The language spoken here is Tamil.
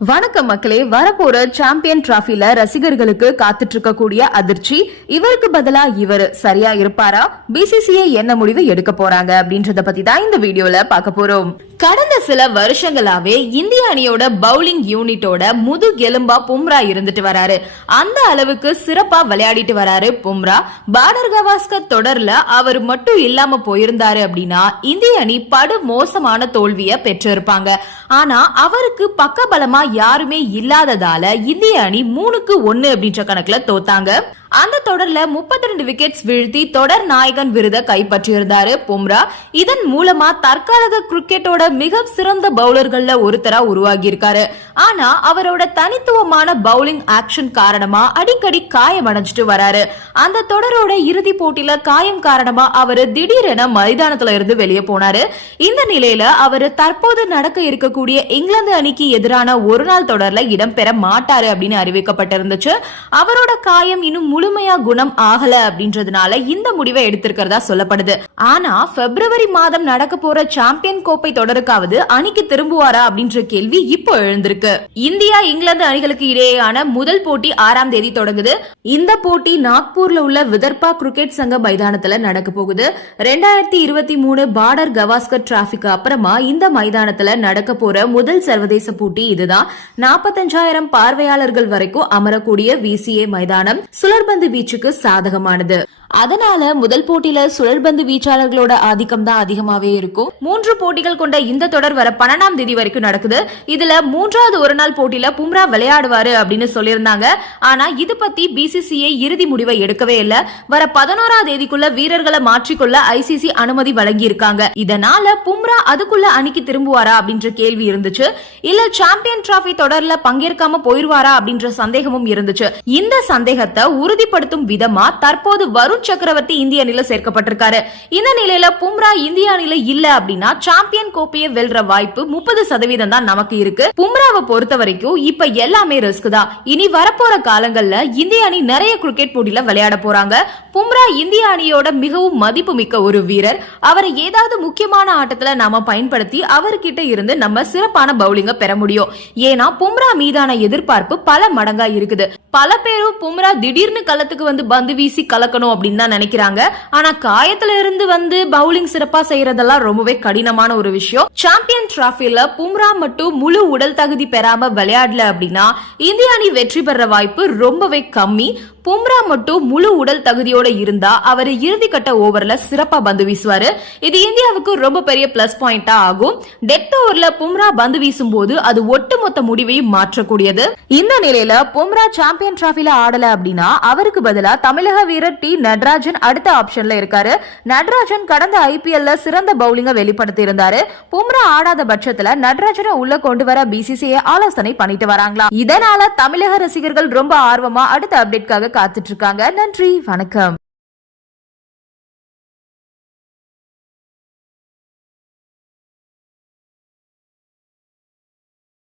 வணக்கம் மக்களே வரப்போற சாம்பியன் டிராஃபில ரசிகர்களுக்கு காத்துட்டு இருக்கக்கூடிய அதிர்ச்சி இவருக்கு பதிலா இவர் சரியா இருப்பாரா? பிசிசிஐ என்ன முடிவு எடுக்க போறாங்க அப்படின்றத பத்தி தான் இந்த வீடியோல பார்க்க போறோம். கடந்த சில வருஷங்களாவே இந்திய அணியோட பவுலிங் யூனிட்டோட முதுகெலும்பா பும்ரா இருந்துட்டு வராரு. அந்த அளவுக்கு சிறப்பா விளையாடிட்டு வராரு பும்ரா. பார்டர் கவாஸ்கர் தொடர்ல அவர் மட்டும் இல்லாம போயிருந்தாரு அப்படின்னா இந்திய அணி படு மோசமான தோல்விய பெற்றிருப்பாங்க. ஆனா அவருக்கு பக்கபலமா யாருமே இல்லாததால இந்திய அணி மூணுக்கு ஒன்னு அப்படின்ற கணக்குல தோத்தாங்க. அந்த தொடர்ல 32 ரெண்டு விக்கெட்ஸ் வீழ்த்தி தொடர் நாயகன் விருதை கைப்பற்றியிருந்தாரு பும்ரா. இதன் மூலமா தற்காலிக கிரிக்கெட்டோட மிக சிறந்த பவுலர்கள்ல ஒருத்தரா உருவாகி இருக்காரு ஆனா அவரோட தனித்துவமான பவுலிங் ஆக்ஷன் காரணமா அடிக்கடி காயம் அடைஞ்சிட்டு வராரு. அந்த தொடரோட இறுதி போட்டியில காயம் காரணமா அவரு திடீரென மைதானத்துல இருந்து வெளியே போனாரு. இந்த நிலையில அவரு தற்போது நடக்க இருக்கக்கூடிய இங்கிலாந்து அணிக்கு எதிரான ஒரு நாள் தொடர்ல இடம்பெற மாட்டாரு அப்படின்னு அறிவிக்கப்பட்டிருந்துச்சு. அவரோட காயம் இன்னும் முழுமையா குணம் ஆகல அப்படின்றதுனால இந்த முடிவை எடுத்திருக்கிறதா சொல்லப்படுது. ஆனா பிப்ரவரி மாதம் நடக்க போற சாம்பியன் கோப்பை தொடருக்காவது அணிக்கு திரும்புவாரா அப்படின்ற கேள்வி இப்போ எழுந்திருக்கு. இந்தியா இங்கிலாந்து அணிகளுக்கு இடையேயான முதல் போட்டி ஆறாம் தேதி தொடங்குது. இந்த போட்டி நாக்பூர்ல உள்ள விதர்பா கிரிக்கெட் சங்க மைதானத்துல நடக்க போகுது. ரெண்டாயிரத்தி இருபத்தி மூணு பார்டர் கவாஸ்கர் டிராபிக் அப்புறமா இந்த மைதானத்துல நடக்க போற முதல் சர்வதேச போட்டி இதுதான். நாற்பத்தஞ்சாயிரம் பார்வையாளர்கள் வரைக்கும் அமரக்கூடிய விசிஏ மைதானம். சுழற்ப சுழற்பந்து வீச்சுக்கு சாதகமானது. அதனால முதல் போட்டியில சுழற்பந்து வீச்சாளர்களோட ஆதிக்கம் தான் அதிகமாவே இருக்கும். மூன்று போட்டிகள் கொண்ட இந்த தொடர் வர பன்னெண்டாம் தேதி வரைக்கும் நடக்குது. இதுல மூன்றாவது ஒரு நாள் போட்டியில பும்ரா விளையாடுவாரு அப்படின்னு சொல்லியிருந்தாங்க. ஆனா இது பத்தி பிசிசிஐ இறுதி முடிவை எடுக்கவே இல்ல. வர பதினோராம் தேதிக்குள்ள வீரர்களை மாற்றிக்கொள்ள ஐசிசி அனுமதி வழங்கி இருக்காங்க இதனால பும்ரா அதுக்குள்ள அணிக்கு திரும்புவாரா அப்படின்ற கேள்வி இருந்துச்சு. இல்ல சாம்பியன் டிராபி தொடர்ல பங்கேற்காம போயிருவாரா அப்படின்ற சந்தேகமும் இருந்துச்சு. இந்த சந்தேகத்தை உறுதி உறுதிப்படுத்தும் விதமா தற்போது வருண் சக்கரவர்த்தி இந்திய அணியில சேர்க்கப்பட்டிருக்காரு. இந்த நிலையில பும்ரா இந்திய அணியில இல்ல அப்படின்னா சாம்பியன் கோப்பையை வெல்ற வாய்ப்பு முப்பது சதவீதம் தான் நமக்கு இருக்கு. பும்ராவை பொறுத்த வரைக்கும் இப்ப எல்லாமே ரிஸ்க் தான். இனி வரப்போற காலங்கள்ல இந்திய அணி நிறைய கிரிக்கெட் போட்டியில விளையாட போறாங்க. பும்ரா இந்திய அணியோட மிகவும் மதிப்பு மிக்க ஒரு வீரர். அவரை ஏதாவது முக்கியமான ஆட்டத்துல நாம பயன்படுத்தி அவர்கிட்ட இருந்து நம்ம சிறப்பான பவுலிங்க பெற முடியும். ஏன்னா பும்ரா மீதான எதிர்பார்ப்பு பல மடங்கா இருக்குது. பல பேரும் பும்ரா திடீர்னு களத்துக்கு வந்து பந்து வீசி கலக்கணும் அப்படின்னு தான் நினைக்கிறாங்க. ஆனா காயத்துல இருந்து வந்து பவுலிங் சிறப்பா செய்யறதெல்லாம் ரொம்பவே கடினமான ஒரு விஷயம். சாம்பியன் டிராஃபில பும்ரா மட்டும் முழு உடல் தகுதி பெறாம விளையாடல அப்படின்னா இந்திய அணி வெற்றி பெற வாய்ப்பு ரொம்பவே கம்மி. பும்ரா மட்டும் முழு உடல் தகுதியோட இருந்தா அவர் இறுதி கட்ட ஓவர்ல சிறப்பா பந்து வீசுவாரு. இது இந்தியாவுக்கு ரொம்ப பெரிய பிளஸ் பாயிண்டா ஆகும். டெத் ஓவர்ல பும்ரா பந்து வீசும் போது அது ஒட்டுமொத்த முடிவையும் மாற்றக்கூடியது. இந்த நிலையில பும்ரா சாம்பியன் டிராஃபில ஆடல அப்படின்னா அவருக்கு பதிலா தமிழக வீரர் டி நடராஜன் அடுத்த ஆப்ஷன்ல இருக்காரு. நடராஜன் கடந்த ஐபிஎல்ல சிறந்த பவுலிங்க வெளிப்படுத்தி இருந்தாரு பும்ரா ஆடாத பட்சத்துல நடராஜனை உள்ள கொண்டு வர பிசிசிஐ ஆலோசனை பண்ணிட்டு வராங்களா இதனால தமிழக ரசிகர்கள் ரொம்ப ஆர்வமா அடுத்த அப்டேட்காக காத்துட்டு இருக்காங்க நன்றி வணக்கம்.